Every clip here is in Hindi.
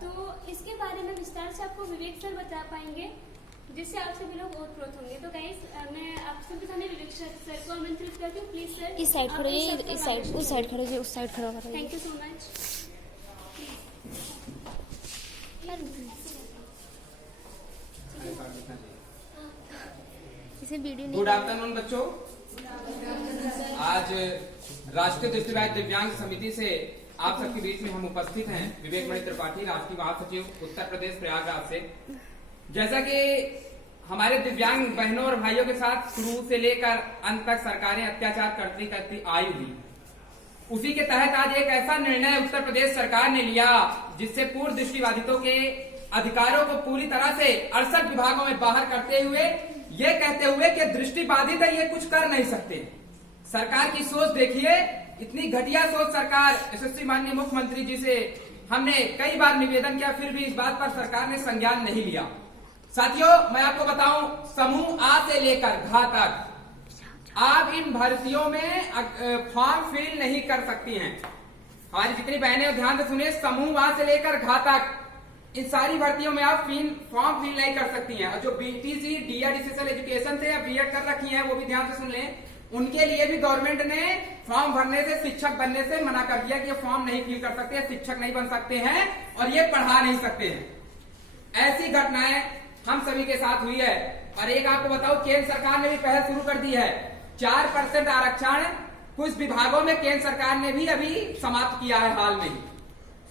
तो इसके बारे में विस्तार से आपको विवेक सर बता पाएंगे, जिससे आप सभी लोग ओतप्रोत होंगे। तो गाइस, मैं आप सभी सामने विवेक सर को आमंत्रित करती हूँ। प्लीज सर इस साइड खड़ो, इस साइड, उस साइड खड़ो, उस साइड खड़ो। Thank you so much. इसे वीडियो नहीं। गुड आफ्टरनून बच्चों। आज राष्ट्रीय दृष्टिबाधित दिव्यांग समिति से आप सबके बीच में हम उपस्थित हैं। विवेक मणि त्रिपाठी, राष्ट्रीय महासचिव, उत्तर प्रदेश प्रयागराज से। जैसा कि हमारे दिव्यांग बहनों और भाइयों के साथ शुरू से लेकर अंत तक सरकारें अत्याचार करती करती आई हुई, उसी के तहत आज एक ऐसा निर्णय उत्तर प्रदेश सरकार ने लिया जिससे पूर्ण दृष्टिबाधितों के अधिकारों को पूरी तरह से 68 विभागों में बाहर करते हुए ये कहते हुए कि दृष्टिबाधित है, ये कुछ कर नहीं सकते। सरकार की सोच देखिए, इतनी घटिया सोच सरकार, यशस्वी माननीय मुख्यमंत्री जी से हमने कई बार निवेदन किया, फिर भी इस बात पर सरकार ने संज्ञान नहीं लिया। साथियों, मैं आपको बताऊं, समूह आ से लेकर घ तक आप इन भर्तियों में फॉर्म फिल नहीं कर सकती हैं। हमारी जितनी बहनें ध्यान से सुनिए, समूह आ से लेकर घ तक इन सारी भर्तियों में आप फॉर्म फिल नहीं कर सकती हैं। और जो बीटीसी डीएड स्पेशल एजुकेशन से या बीएड कर रखी हैं, वो भी ध्यान से सुन लें, उनके लिए भी गवर्नमेंट ने फॉर्म भरने से, शिक्षक बनने से मना कर दिया कि ये फॉर्म नहीं फिल कर सकते, शिक्षक नहीं बन सकते हैं और ये पढ़ा नहीं सकते हैं। ऐसी घटनाएं हम सभी के साथ हुई है। और एक आपको बताओ, केंद्र सरकार ने भी पहल शुरू कर दी है। 4% आरक्षण कुछ विभागों में केंद्र सरकार ने भी अभी समाप्त किया है हाल में ही।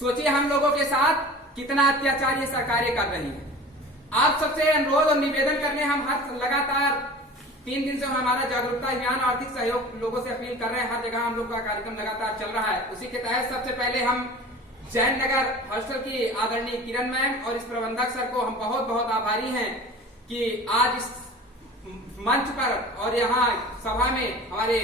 सोचिए हम लोगों के साथ कितना अत्याचार ये सरकारें कर रही हैं। आप सबसे अनुरोध और निवेदन करने हम हर लगातार 3 दिन से हमारा जागरूकता अभियान, आर्थिक सहयोग लोगों से अपील कर रहे हैं। हर जगह हम लोग का कार्यक्रम लगातार चल रहा है। उसी के तहत सबसे पहले हम जैन नगर हॉस्टल की आदरणीय किरण मैम और इस प्रबंधक सर को हम बहुत बहुत आभारी हैं कि आज इस मंच पर और यहाँ सभा में हमारे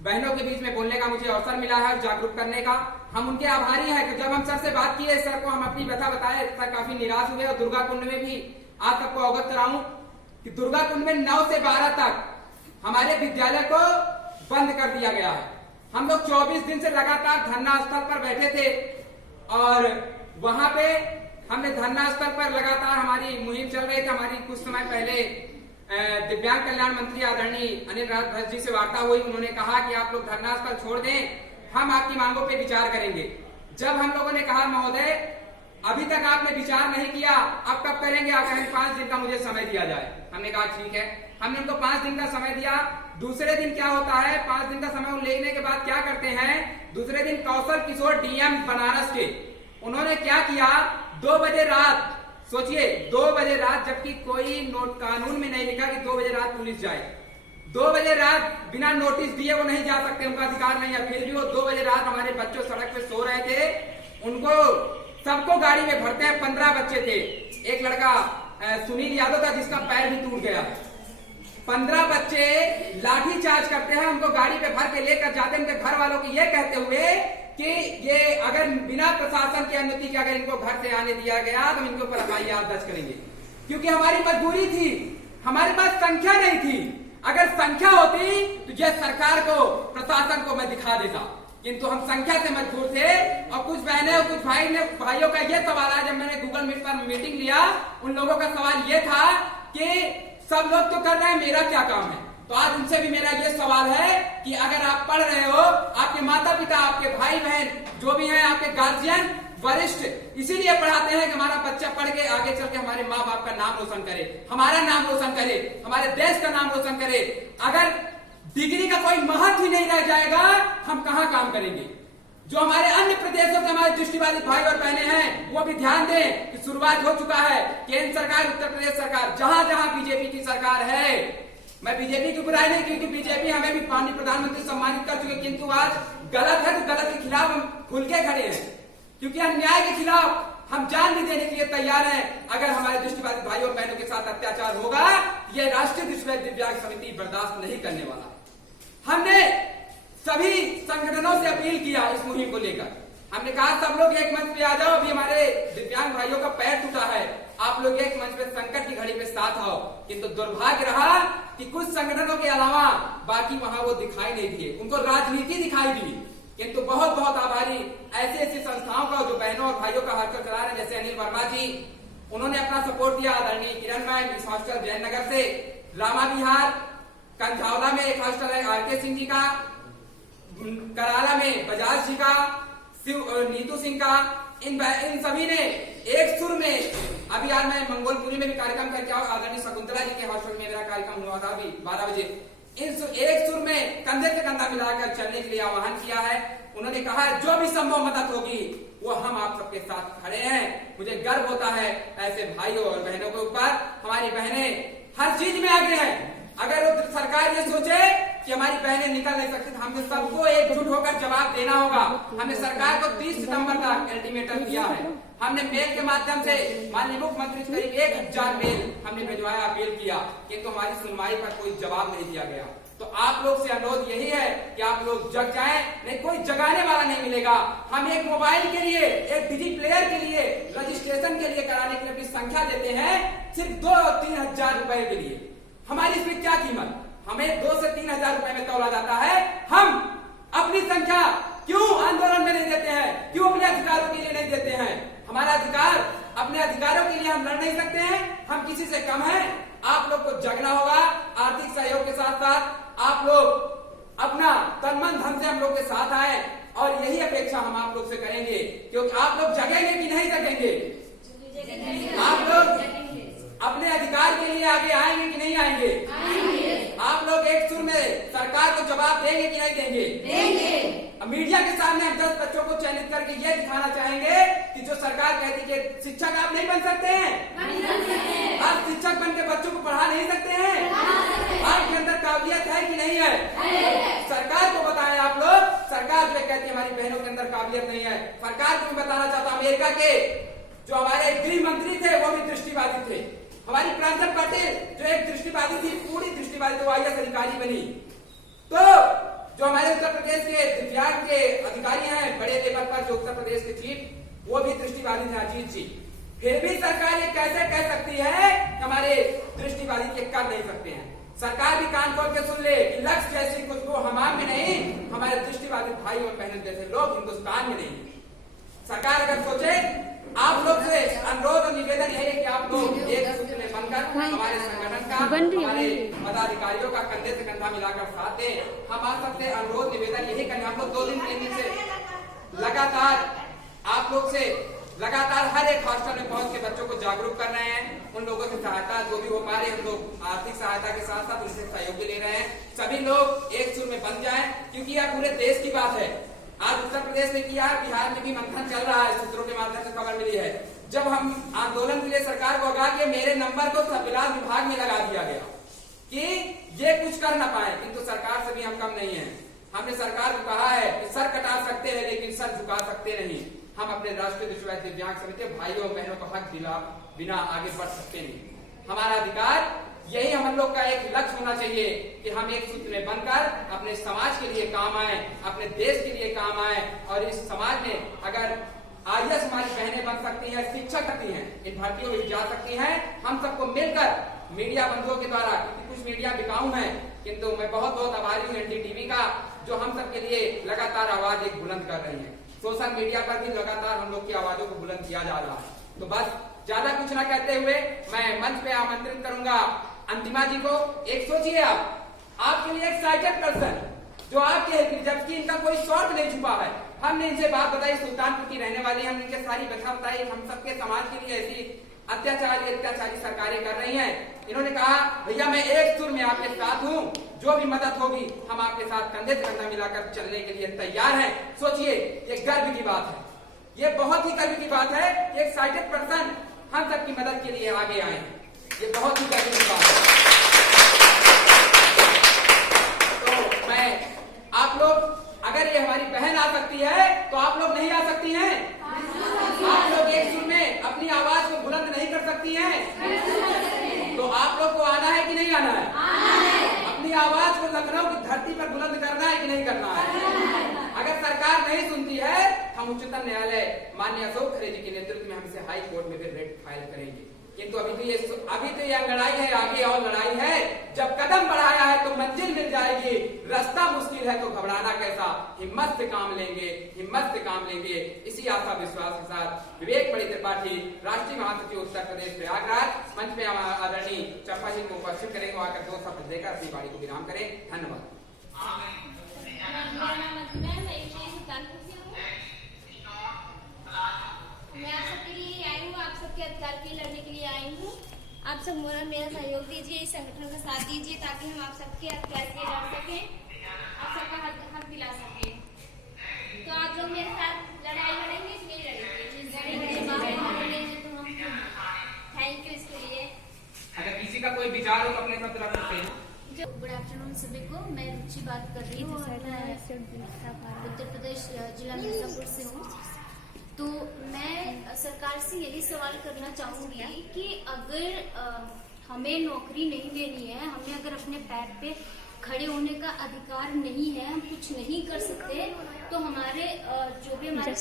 बहनों के बीच में बोलने का मुझे अवसर मिला है, जागरूक करने का। हम उनके आभारी हैं कि जब हम सर से बात किए, सर को हम अपनी व्यथा बताए, सर काफी निराश हुए। और दुर्गा कुंड में भी आप सबको अवगत कराऊं कि दुर्गा कुंड में 9 से 12 तक हमारे विद्यालय को बंद कर दिया गया है। हम लोग 24 दिन से लगातार धरना स्थल पर बैठे थे और वहां पे हमने धरना स्थल पर लगातार हमारी मुहिम चल रही थी। हमारी कुछ समय पहले दिव्यांग कल्याण मंत्री आदरणीय अनिल राजभर जी से वार्ता हुई। उन्होंने कहा कि आप लोग धरना स्थल छोड़ दें, हम आपकी मांगों पे विचार करेंगे। जब हम लोगों ने कहा महोदय अभी तक आपने विचार नहीं किया, अब कब करेंगे, आप कहें 5 दिन का मुझे समय दिया जाए। हमने कहा ठीक है, हमने उनको 5 दिन का समय दिया। दूसरे दिन क्या होता है, 5 दिन का समय लेने के बाद क्या करते हैं, दूसरे दिन कौशल किशोर डीएम बनारस के, उन्होंने क्या किया, 2 बजे रात, सोचिए 2 बजे रात, जबकि कोई नोट कानून में नहीं लिखा कि 2 बजे रात पुलिस जाए। 2 बजे रात बिना नोटिस दिए वो नहीं जा सकते, उनका अधिकार नहीं है। फिर भी वो 2 बजे रात हमारे बच्चों सड़क पे सो रहे थे, उनको सबको गाड़ी में भरते हैं। 15 बच्चे थे, एक लड़का सुनील यादव था जिसका पैर भी टूट गया। 15 बच्चे लाठी चार्ज करते हैं, उनको गाड़ी पे भर के लेकर जाते हैं, उनके घर वालों को ये कहते हुए कि ये अगर बिना प्रशासन की अनुमति के अगर इनको घर से आने दिया गया तो इनके ऊपर एफआईआर दर्ज करेंगे। क्योंकि हमारी मजबूरी थी, हमारे पास संख्या नहीं थी। अगर संख्या होती तो यह सरकार को, प्रशासन को मैं दिखा देता, किंतु हम संख्या से मजबूर थे। और कुछ बहनें और कुछ भाइयों का यह सवाल है, जब मैंने गूगल मीट पर मीटिंग लिया, उन लोगों का सवाल यह था कि सब लोग तो कर रहे हैं, मेरा क्या काम है। तो आज उनसे भी मेरा ये सवाल है कि अगर आप पढ़ रहे हो, आपके माता पिता, आपके भाई बहन जो भी हैं, आपके गार्जियन वरिष्ठ इसीलिए पढ़ाते हैं कि हमारा बच्चा पढ़ के आगे चल के हमारे माँ बाप का नाम रोशन करे, हमारा नाम रोशन करे, हमारे देश का नाम रोशन करे। अगर डिग्री का कोई महत्व ही नहीं रह जाएगा, हम कहाँ काम करेंगे। जो हमारे अन्य प्रदेशों से हमारे दृष्टिबाधित भाई और बहनें हैं, वो भी ध्यान दें कि शुरुआत हो चुका है। केंद्र सरकार, उत्तर प्रदेश सरकार, जहां जहां बीजेपी की सरकार है, मैं बीजेपी की बुराई नहीं, क्योंकि बीजेपी हमें भी माननीय प्रधानमंत्री सम्मानित कर चुके, किंतु आज गलत है तो गलत के खिलाफ हम खुल के खड़े हैं, क्योंकि अन्याय के खिलाफ हम जान भी देने के लिए तैयार हैं। अगर हमारे दृष्टिबाधित भाइयों और बहनों के साथ अत्याचार होगा, ये राष्ट्रीय दृष्टिबाधित दिव्यांग समिति बर्दाश्त नहीं करने वाला। हमने सभी संगठनों से अपील किया इस मुहिम को लेकर। हमने कहा सब लोग एक मंच पे आ जाओ, अभी हमारे दिव्यांग भाइयों का पैर टूटा है, आप लोग एक मंच पे संकट की घड़ी में साथ आओ। किंतु दुर्भाग्य रहा कि कुछ संगठनों के अलावा बाकी वहां वो दिखाई नहीं दिए, उनको राजनीति दिखाई दी। किंतु बहुत बहुत आभारी ऐसी ऐसी संस्थाओं का जो बहनों और भाइयों का हॉस्टल चला रहे हैं, जैसे अनिल वर्मा जी, उन्होंने अपना सपोर्ट दिया। आदरणीय किरण मैम इस हॉस्टल जयनगर से, रामा विहार कंझावला में एक हॉस्टल है आर.के. सिंह जी का, कराला में बजाज जी का, नीतू सिंह का, इन सभी ने एक सुर में, अभी आज मैं मंगोलपुरी में भी कार्यक्रम करके आऊँ, आदरणीय शकुंतला जी के हॉस्टल में मेरा कार्यक्रम हुआ था अभी 12 बजे, एक सुर में कंधे से कंधा मिलाकर चलने के लिए आह्वान किया है। उन्होंने कहा जो भी संभव मदद होगी वो हम आप सबके साथ खड़े हैं। मुझे गर्व होता है ऐसे भाइयों और बहनों के ऊपर। हमारी बहनें हर चीज में आगे हैं। अगर सरकार ये सोचे कि हमारी बहनें निकल नहीं सकती, हमें सबको एकजुट होकर जवाब देना होगा। हमने सरकार को 30 सितंबर तक अल्टीमेटम दिया है। हमने मेल के माध्यम से माननीय मुख्यमंत्री करीब 1000 मेल हमने भिजवाया, अपील किया, किंतु हमारी सुनवाई पर कोई जवाब नहीं दिया गया। तो आप लोग से अनुरोध यही है कि आप लोग जग जाएं, नहीं कोई जगाने वाला नहीं मिलेगा। हम एक मोबाइल के लिए, एक डिजी प्लेयर के लिए, रजिस्ट्रेशन के लिए कराने के लिए अपनी संख्या देते हैं सिर्फ 2-3 हजार रुपए के लिए। हमारी इसमें क्या कीमत? हमें 2 से 3 हजार रुपए में तौला जाता है। हम अपनी संख्या क्यों आंदोलन में नहीं देते हैं? क्यों अपने अधिकारों के लिए नहीं देते हैं? हमारा अधिकार, अपने अधिकारों के लिए हम लड़ नहीं सकते हैं? हम किसी से कम हैं? आप लोग को जगना होगा। आर्थिक सहयोग के साथ साथ आप लोग अपना तन मन धन से हम लोग के साथ आए, और यही अपेक्षा हम आप लोग से करेंगे, क्योंकि आप लोग जगेंगे कि नहीं जगेंगे? आप लोग अपने अधिकार के लिए आगे आएंगे कि नहीं आएंगे? आप लोग एक सुर में सरकार को जवाब देंगे कि नहीं देंगे? मीडिया के सामने हम 10 बच्चों को चयनित करके ये दिखाना चाहेंगे कि जो सरकार कहती है कि शिक्षक आप नहीं बन सकते हैं, आप शिक्षक बन के बच्चों को पढ़ा नहीं सकते हैं, आपके अंदर काबिलियत है कि नहीं है? सरकार को बताएं आप लोग। सरकार जो कहती है हमारी बहनों के अंदर काबिलियत नहीं है, सरकार को भी बताना चाहता हूं। अमेरिका के जो हमारे गृह मंत्री थे वो भी दृष्टिबाधित थे। हमारी प्रांजल पटेल जो एक दृष्टिबाधित थी, पूरी दृष्टिबाधित वो IAS अधिकारी बनी। तो जो हमारे उत्तर प्रदेश के दिव्यांग के अधिकारी हैं बड़े लेवल पर, जो उत्तर प्रदेश के चीफ, वो भी दृष्टिबाधित हैं, अजीत जी। फिर भी सरकार ये कैसे कह सकती है कि हमारे दृष्टिबाधित ये कर नहीं सकते हैं? सरकार भी कान खोल के सुन ले कि लक्ष्य जैसी खुशबू हमाम में नहीं, हमारे दृष्टिबाधित भाई और बहन जैसे लोग हिंदुस्तान में नहीं। सरकार अगर सोचे, आप लोग से अनुरोध और निवेदन यही है कि आप लोग एक सूत्र में बनकर हमारे संगठन का, हमारे पदाधिकारियों का कंधे से कंधा मिलाकर साथ दें। हम आप सबसे अनुरोध निवेदन यही करें। हम लोग 2-3 दिन से लगातार आप लोग से लगातार हर एक हॉस्टल में पहुंच के बच्चों को जागरूक कर रहे हैं। उन लोगों की सहायता जो भी हो पा रही है, हम लोग आर्थिक सहायता के साथ साथ उनसे सहयोग भी ले रहे हैं। सभी लोग एक सुर में बन जाएं, क्योंकि यह पूरे देश की बात है। आज उत्तर प्रदेश में किया, बिहार में भी मंथन चल रहा है, सूत्रों के माध्यम से खबर मिली है। जब हम आंदोलन के लिए सरकार को आगा के मेरे नंबर को संविधान विभाग में लगा दिया गया कि ये कुछ कर ना पाए, किंतु सरकार से भी हम कम नहीं है। हमने सरकार को कहा है कि सर कटा सकते हैं लेकिन सर झुका सकते नहीं। हम अपने राष्ट्रीय विश्वविद्यालय दिव्यांग समिति भाइयों बहनों को हक दिला बिना आगे बढ़ सकते नहीं। हमारा अधिकार, यही हम लोग का एक लक्ष्य होना चाहिए कि हम एक सूत्र में बनकर अपने समाज के लिए काम आए, अपने देश के लिए काम आए। और इस समाज में अगर IAS हमारी बहनें बन सकती हैं, शिक्षक करती हैं, इन भर्तियों में भी जा सकती हैं, हम सबको मिलकर मीडिया बंधुओं के द्वारा, क्योंकि कुछ मीडिया बिकाऊ है, किंतु मैं बहुत बहुत आभारी हूँ NDTV का, जो हम सबके लिए लगातार आवाज एक बुलंद कर रही है। सोशल मीडिया पर भी लगातार हम लोग की आवाजों को बुलंद किया जा रहा है। तो बस ज्यादा कुछ ना कहते हुए मैं मंच पे आमंत्रित करूंगा अंतिमा जी को। एक सोचिए, आपके लिए एक्साइटेड पर्सन जो आपके, जबकि इनका कोई स्वार्थ नहीं छुपा है। हमने इनसे बात बताई, सुल्तानपुर की रहने वाली, हम इनके सारी व्यथा बताई। हम सबके समाज के लिए ऐसी अत्याचारी सरकारें कर रही हैं। इन्होंने कहा भैया मैं एक सुर में आपके साथ हूँ, जो भी मदद होगी हम आपके साथ कंधे से कंधा मिलाकर चलने के लिए तैयार हैं। सोचिए, ये गर्व की बात है, ये बहुत ही गर्व की बात है कि एक एक्साइटेड पर्सन हम सबकी मदद के लिए आगे आए। ये बहुत ही गर्व की बात है। तो मैं आप लोग, अगर ये हमारी बहन आ सकती है तो आप लोग नहीं आ सकती हैं? आप लोग एक सुर में अपनी आवाज को बुलंद नहीं कर सकती हैं? तो आप लोग को आना है कि नहीं आना है? अपनी आवाज को लखनऊ की धरती पर बुलंद करना है कि नहीं करना है? अगर सरकार नहीं सुनती है, हम उच्चतम न्यायालय माननीय अशोक खरे जी के नेतृत्व में हम इसे हाई कोर्ट में फिर रेट फाइल करेंगे। किंतु अभी तो ये लड़ाई है, आगे और लड़ाई है। जब कदम बढ़ाया है तो मंजिल मिल जाएगी, रास्ता मुश्किल है तो घबराना कैसा, हिम्मत से काम लेंगे, हिम्मत से काम लेंगे। इसी आशा विश्वास के साथ विवेक मणि त्रिपाठी, राष्ट्रीय महासचिव उत्तर प्रदेश प्रयागराज, मंच में आदरणीय चंपा जी को उपस्थित करेंगे, आकर 2 शब्द देकर अपनी वाणी को विराम करें। धन्यवाद। मेरा नाम अधूरा है, मैं यूपी सुल्तानपुर से हूँ। मैं आप सबके लिए आई हूँ, आप सबके अधिकार के लिए लड़ने के लिए आई हूँ। आप सब मेरा सहयोग दीजिए, इस संगठन का साथ दीजिए ताकि हम आप सबके अधिकार के लिए लड़ सकें, आप सबका हक दिला सकें। तो आप लोग मेरे साथ लड़ाई लड़ेंगे कि नहीं लड़ेंगे? थैंक यू इसके लिए। अगर किसी का कोई विचार हो तो अपने शब्द रख सकते हैं। गुड आफ्टरनून सभी को, मैं रुचि बात कर रही हूँ और मैं उत्तर प्रदेश जिला मिर्जापुर से हूँ। तो मैं सरकार से यही सवाल करना चाहूंगी कि अगर हमें नौकरी नहीं देनी है, हमें अगर अपने पैर पे खड़े होने का अधिकार नहीं है, हम कुछ नहीं कर सकते, तो हमारे जो भी हमारे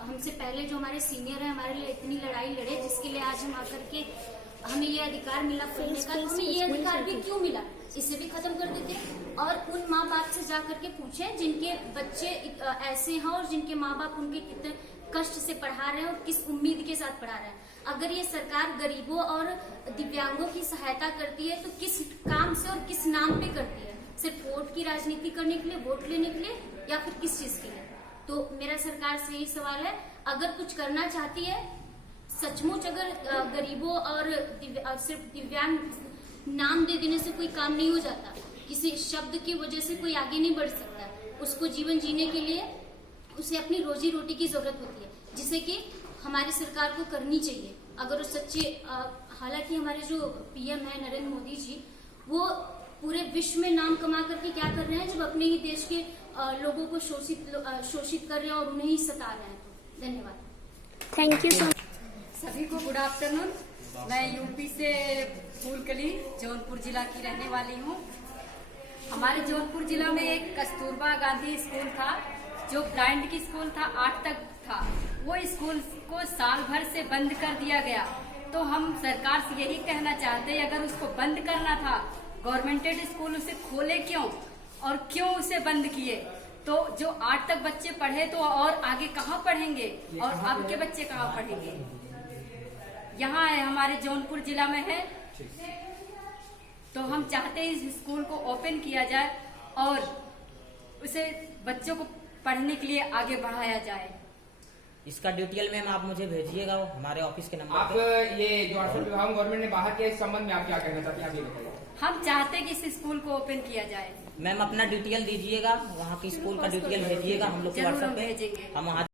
हमसे पहले जो हमारे सीनियर है, हमारे लिए इतनी लड़ाई लड़े जिसके लिए आज हम आकर के हमें ये अधिकार मिला पढ़ने का, तो हमें ये अधिकार भी क्यों मिला, इसे भी खत्म कर देते और उन माँ बाप से जा करके पूछे जिनके बच्चे ऐसे हैं और जिनके माँ बाप उनके कितने कष्ट से पढ़ा रहे हैं और किस उम्मीद के साथ पढ़ा रहे हैं। अगर ये सरकार गरीबों और दिव्यांगों की सहायता करती है तो किस काम से और किस नाम पे करती है? सिर्फ वोट की राजनीति करने के लिए, वोट लेने के लिए, या फिर किस चीज के लिए? तो मेरा सरकार से यही सवाल है, अगर कुछ करना चाहती है सचमुच, अगर गरीबों और सिर्फ दिव्यांग नाम दे देने से कोई काम नहीं हो जाता, किसी शब्द की वजह से कोई आगे नहीं बढ़ सकता, उसको जीवन जीने के लिए उसे अपनी रोजी रोटी की जरूरत होती है, जिसे कि हमारी सरकार को करनी चाहिए। अगर वो सच्चे, हालांकि हमारे जो पीएम है नरेंद्र मोदी जी, वो पूरे विश्व में नाम कमा करके क्या कर रहे हैं, जब अपने ही देश के लोगों को शोषित कर रहे हैं और उन्हें ही सता रहे हैं। धन्यवाद। थैंक यू सो सभी को गुड आफ्टरनून। मैं यूपी से फूलकली जौनपुर जिला की रहने वाली हूँ। हमारे जौनपुर जिला में एक कस्तूरबा गांधी स्कूल था जो ब्लाइंड की स्कूल था, 8 तक था। वो स्कूल को साल भर से बंद कर दिया गया। तो हम सरकार से यही कहना चाहते हैं, अगर उसको बंद करना था, गवर्नमेंटेड स्कूल उसे खोले क्यों और क्यों उसे बंद किए? तो जो 8 तक बच्चे पढ़े तो और आगे कहाँ पढ़ेंगे और अब के बच्चे कहाँ पढ़ेंगे? यहाँ है, हमारे जौनपुर जिला में है। तो हम चाहते हैं इस स्कूल को ओपन किया जाए और उसे बच्चों को पढ़ने के लिए आगे बढ़ाया जाए। इसका डिटेल मैम आप मुझे भेजिएगा हमारे ऑफिस के नंबर आप पे। ये जो 68 विभाग गवर्नमेंट ने बाहर किया, इस संबंध में आप क्या कहना चाहते हैं, आप ये बताइए। हम चाहते हैं कि इस स्कूल को ओपन किया जाए। मैम अपना डिटेल दीजिएगा, वहाँ की स्कूल का डिटेल भेजिएगा हम लोग के जरूर हम व्हाट्सएप पे, भेजेंगे। हम वहाँ